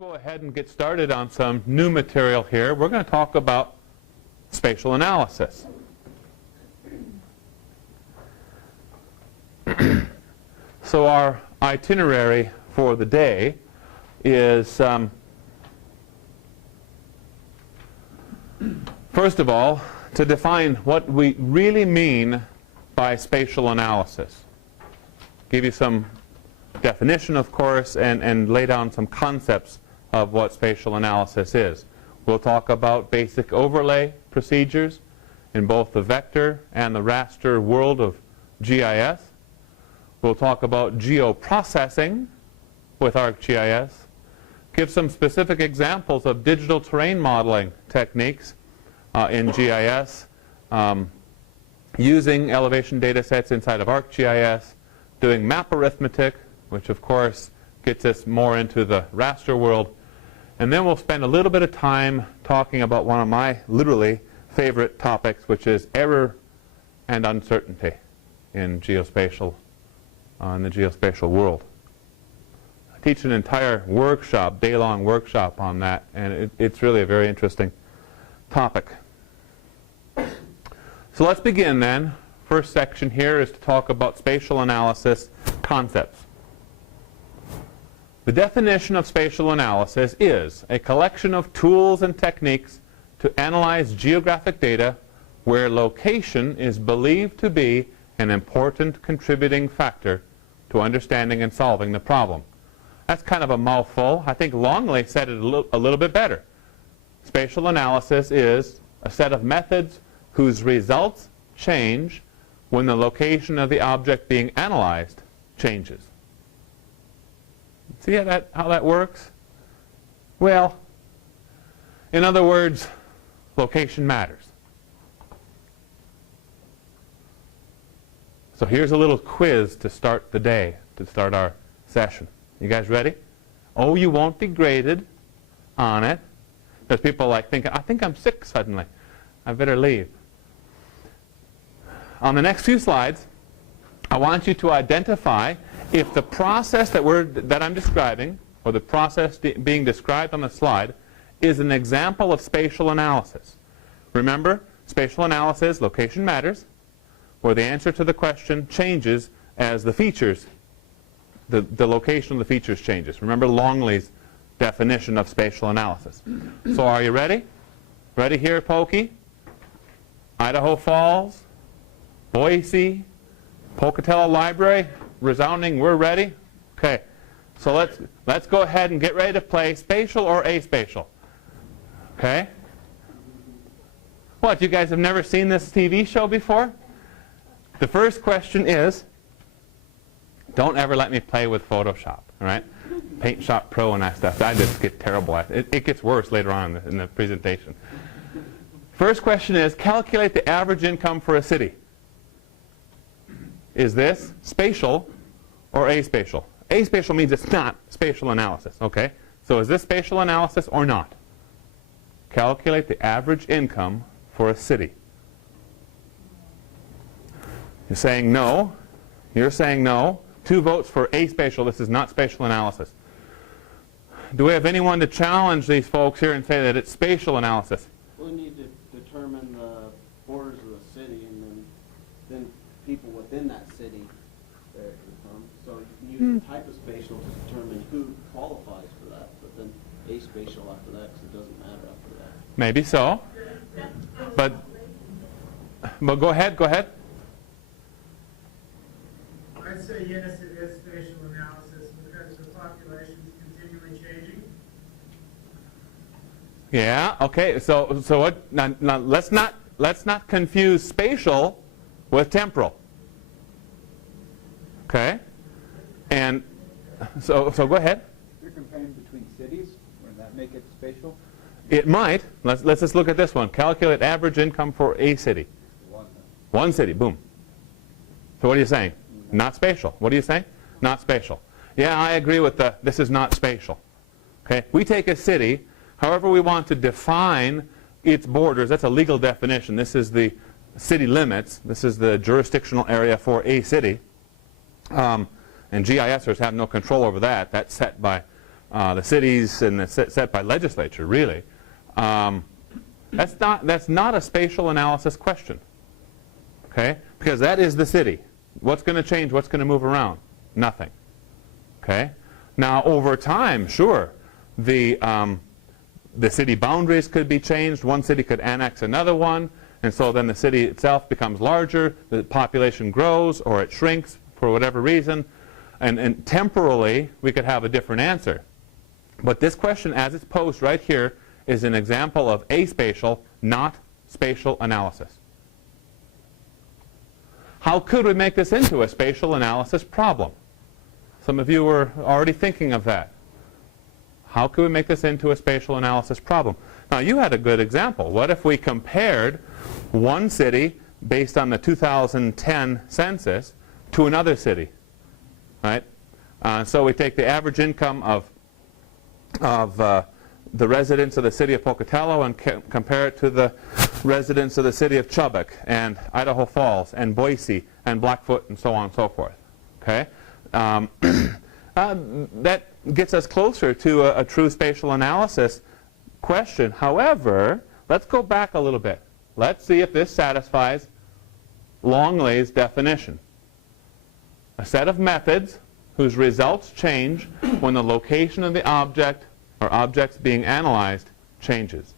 go ahead and get started on some new material here. We're going to talk about spatial analysis. So our itinerary for the day is, first of all, to define what we really mean by spatial analysis. Give you some definition, of course, and lay down some concepts of what spatial analysis is. We'll talk about basic overlay procedures in both the vector and the raster world of GIS. We'll talk about geoprocessing with ArcGIS. Give some specific examples of digital terrain modeling techniques in GIS, using elevation data sets inside of ArcGIS, doing map arithmetic, which of course gets us more into the raster world. And then we'll spend a little bit of time talking about one of my literally favorite topics, which is error and uncertainty in geospatial, in the geospatial world. I teach an entire workshop, day-long workshop on that, and it's really a very interesting topic. So let's begin then. First section here is to talk about spatial analysis concepts. The definition of spatial analysis is a collection of tools and techniques to analyze geographic data where location is believed to be an important contributing factor to understanding and solving the problem. That's kind of a mouthful. I think Longley said it a little bit better. Spatial analysis is a set of methods whose results change when the location of the object being analyzed changes. See how that works? Well, in other words, location matters. So here's a little quiz to start the day, to start our session. You guys ready? Oh, you won't be graded on it. There's people like thinking, I think I'm sick suddenly. I better leave. On the next few slides, I want you to identify if the process that I'm describing, or the process being described on the slide, is an example of spatial analysis. Remember, spatial analysis, location matters, where the answer to the question changes as the features, the location of the features changes. Remember Longley's definition of spatial analysis. So are you ready? Ready here, Pokey? Idaho Falls, Boise, Pocatello Library, resounding, we're ready? Okay, so let's go ahead and get ready to play spatial or aspatial. Okay? What, you guys have never seen this TV show before? The first question is, don't ever let me play with Photoshop, all right? Paint Shop Pro and that stuff. I just get terrible at it. It gets worse later on in the presentation. First question is, calculate the average income for a city. Is this spatial or aspatial? Aspatial means it's not spatial analysis, okay? So is this spatial analysis or not? Calculate the average income for a city. You're saying no. You're saying no. 2 votes for aspatial. This is not spatial analysis. Do we have anyone to challenge these folks here and say that it's spatial analysis? We need to determine the borders of the city, and then people within that city their income. So you can use the type of spatial to determine who qualifies for that, but then aspatial after that, because it doesn't matter after that. Maybe so. But go ahead. I'd say yes, it is spatial analysis because the population is continually changing. Yeah. Okay. So what? Now let's not confuse spatial with temporal. Okay. And so go ahead. You're comparing between cities. Would that make it spatial? It might. Let's just look at this one. Calculate average income for a city. One city. Boom. So what are you saying? Not spatial. What do you say? Not spatial. Yeah, I agree with this is not spatial. Okay? We take a city, however we want to define its borders. That's a legal definition. This is the city limits. This is the jurisdictional area for a city. And GISers have no control over that. That's set by the cities and it's set by legislature, really. That's not a spatial analysis question, okay? Because that is the city. What's going to change? What's going to move around? Nothing, okay? Now, over time, sure, the city boundaries could be changed. One city could annex another one, and so then the city itself becomes larger, the population grows, or it shrinks for whatever reason, and temporally, we could have a different answer. But this question, as it's posed right here, is an example of aspatial, not spatial analysis. How could we make this into a spatial analysis problem? Some of you were already thinking of that. How could we make this into a spatial analysis problem? Now, you had a good example. What if we compared one city based on the 2010 census to another city, right? So we take the average income of the residents of the city of Pocatello and compare it to the residents of the city of Chubbuck and Idaho Falls and Boise and Blackfoot and so on and so forth. Okay, that gets us closer to a true spatial analysis question. However, let's go back a little bit. Let's see if this satisfies Longlay's definition. A set of methods whose results change when the location of the object or objects being analyzed changes.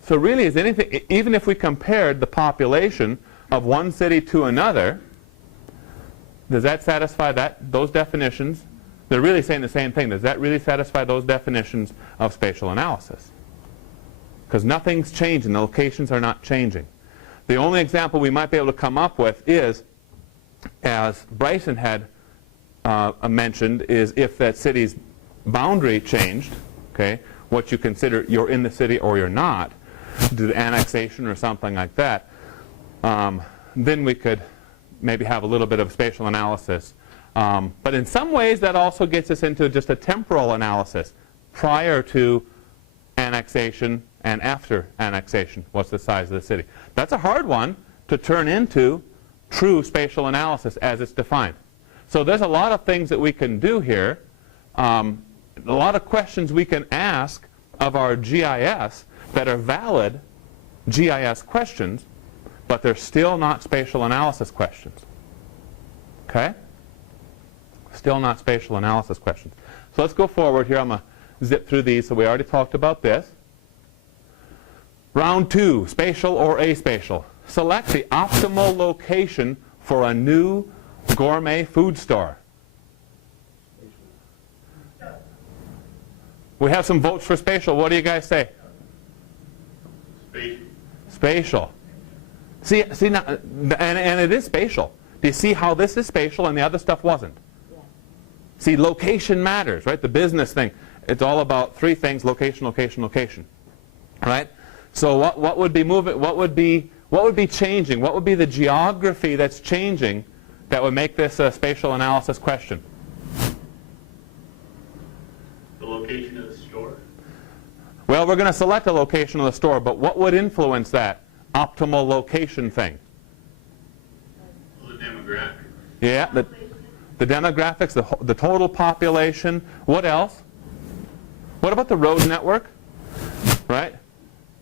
So really, is anything, even if we compared the population of one city to another, does that satisfy those definitions? They're really saying the same thing. Does that really satisfy those definitions of spatial analysis? Because nothing's changing. The locations are not changing. The only example we might be able to come up with is, as Bryson had mentioned, is if that city's boundary changed, okay, what you consider you're in the city or you're not, due to annexation or something like that, then we could maybe have a little bit of spatial analysis. But in some ways that also gets us into just a temporal analysis prior to annexation and after annexation. What's the size of the city? That's a hard one to turn into true spatial analysis as it's defined. So there's a lot of things that we can do here. A lot of questions we can ask of our GIS that are valid GIS questions, but they're still not spatial analysis questions. Okay? Still not spatial analysis questions. So let's go forward here. I'm going to zip through these. So we already talked about this. Round 2, spatial or aspatial. Select the optimal location for a new gourmet food store. We have some votes for spatial. What do you guys say? Spatial. Spatial. See now, and it is spatial. Do you see how this is spatial and the other stuff wasn't? Yeah. See, location matters, right? The business thing. It's all about three things: location, location, location. Right? So what would be moving? What would be changing? What would be the geography that's changing that would make this a spatial analysis question? The location of the store. Well, we're going to select a location of the store, but what would influence that optimal location thing? The demographics. Yeah, the demographics, the total population. What else? What about the road network? Right?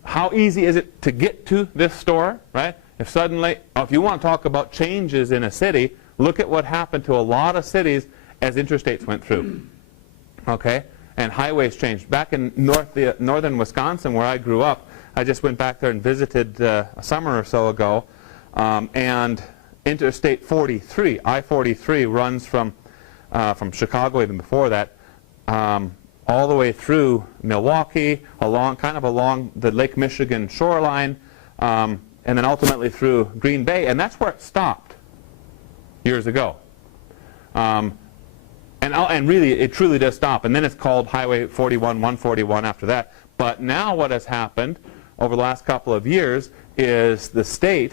How easy is it to get to this store? Right? If you want to talk about changes in a city, look at what happened to a lot of cities as interstates went through. Okay? And highways changed. Back in northern Wisconsin, where I grew up, I just went back there and visited a summer or so ago, and Interstate 43, I-43, runs from Chicago, even before that, all the way through Milwaukee, kind of along the Lake Michigan shoreline, and then ultimately through Green Bay, and that's where it stopped years ago. And really, it truly does stop. And then it's called Highway 41, 141 after that. But now what has happened over the last couple of years is the state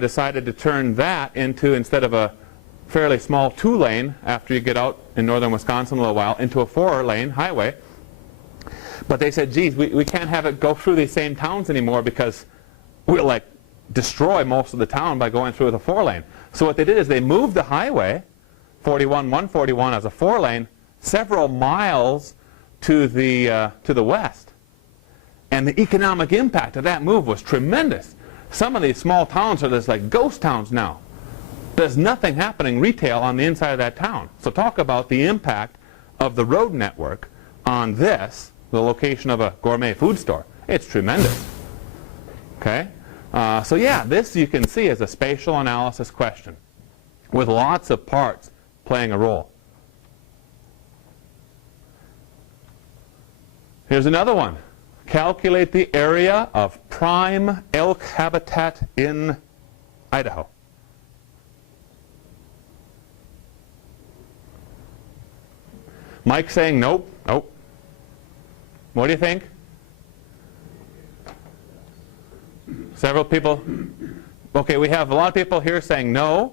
decided to turn that into, instead of a fairly small 2-lane, after you get out in northern Wisconsin a little while, into a 4-lane highway. But they said, geez, we can't have it go through these same towns anymore because we'll destroy most of the town by going through with a 4-lane. So what they did is they moved the highway 41, 141 as a 4-lane several miles to the west. And the economic impact of that move was tremendous. Some of these small towns are just like ghost towns now. There's nothing happening retail on the inside of that town. So talk about the impact of the road network on this, the location of a gourmet food store. It's tremendous. Okay? So yeah, this you can see is a spatial analysis question with lots of parts playing a role. Here's another one. Calculate the area of prime elk habitat in Idaho. Mike saying nope, nope. What do you think? Several people. Okay, we have a lot of people here saying no.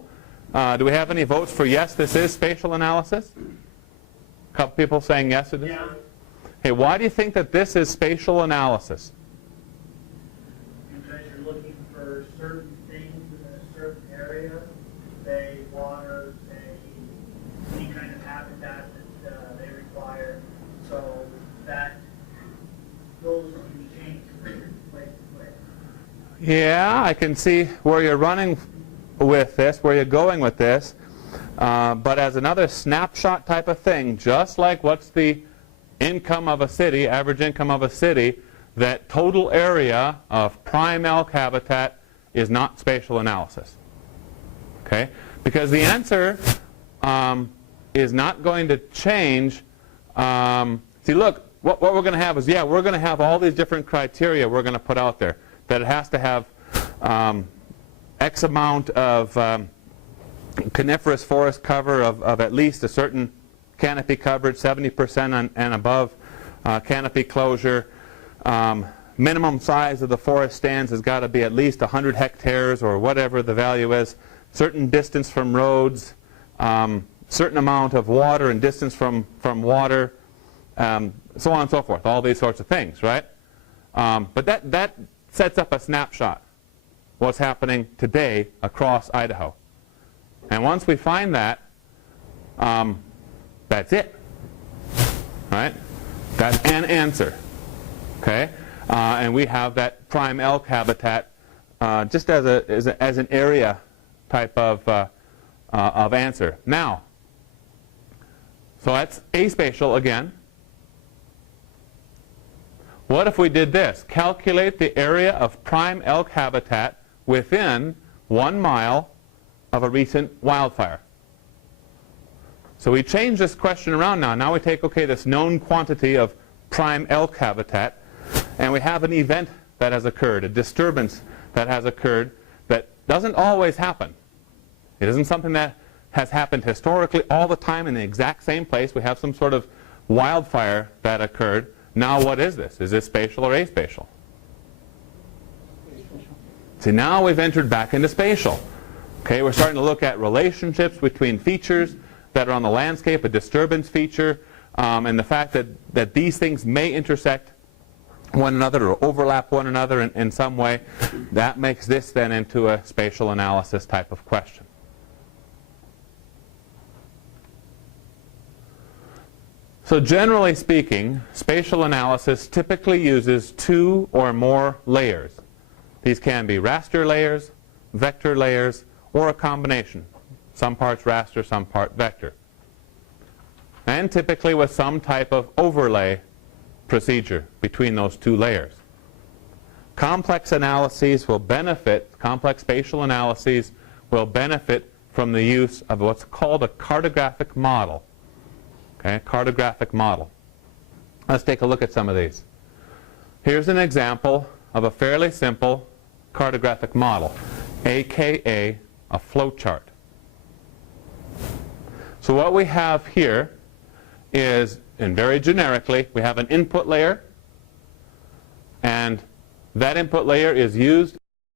Do we have any votes for yes, this is spatial analysis? A couple people saying yes, it is? Yeah. Hey, why do you think that this is spatial analysis? Because you're looking for certain things in a certain area, say water, say any kind of habitat that they require. So that those can change from place to place. Yeah, I can see where you're running with this, where you're going with this. But as another snapshot type of thing, just like what's the income of a city, average income of a city, that total area of prime elk habitat is not spatial analysis. Okay? Because the answer is not going to change. See, look, what we're going to have is, yeah, we're going to have all these different criteria we're going to put out there. That it has to have X amount of coniferous forest cover of at least a certain canopy coverage, 70% and above canopy closure. Minimum size of the forest stands has got to be at least 100 hectares or whatever the value is. Certain distance from roads, certain amount of water and distance from water, so on and so forth. All these sorts of things, right? But that sets up a snapshot, what's happening today across Idaho. And once we find that, that's it, right? That's an answer, okay? And we have that prime elk habitat just as an area type of answer. Now, so that's aspatial again. What if we did this? Calculate the area of prime elk habitat within 1 mile of a recent wildfire. So we change this question around now. Now we take, okay, this known quantity of prime elk habitat, and we have an event that has occurred, a disturbance that has occurred that doesn't always happen. It isn't something that has happened historically all the time in the exact same place. We have some sort of wildfire that occurred. Now what is this? Is this spatial or aspatial? See, now we've entered back into spatial. Okay, we're starting to look at relationships between features that are on the landscape, a disturbance feature, and the fact that these things may intersect one another or overlap one another in some way. That makes this then into a spatial analysis type of question. So generally speaking, spatial analysis typically uses 2 or more layers. These can be raster layers, vector layers, or a combination. Some parts raster, some part vector. And typically with some type of overlay procedure between those 2 layers. Complex analyses will benefit, complex spatial analyses will benefit from the use of what's called a cartographic model. Okay, cartographic model. Let's take a look at some of these. Here's an example of a fairly simple cartographic model, aka a flowchart. So what we have here is, and very generically, we have an input layer, and that input layer is used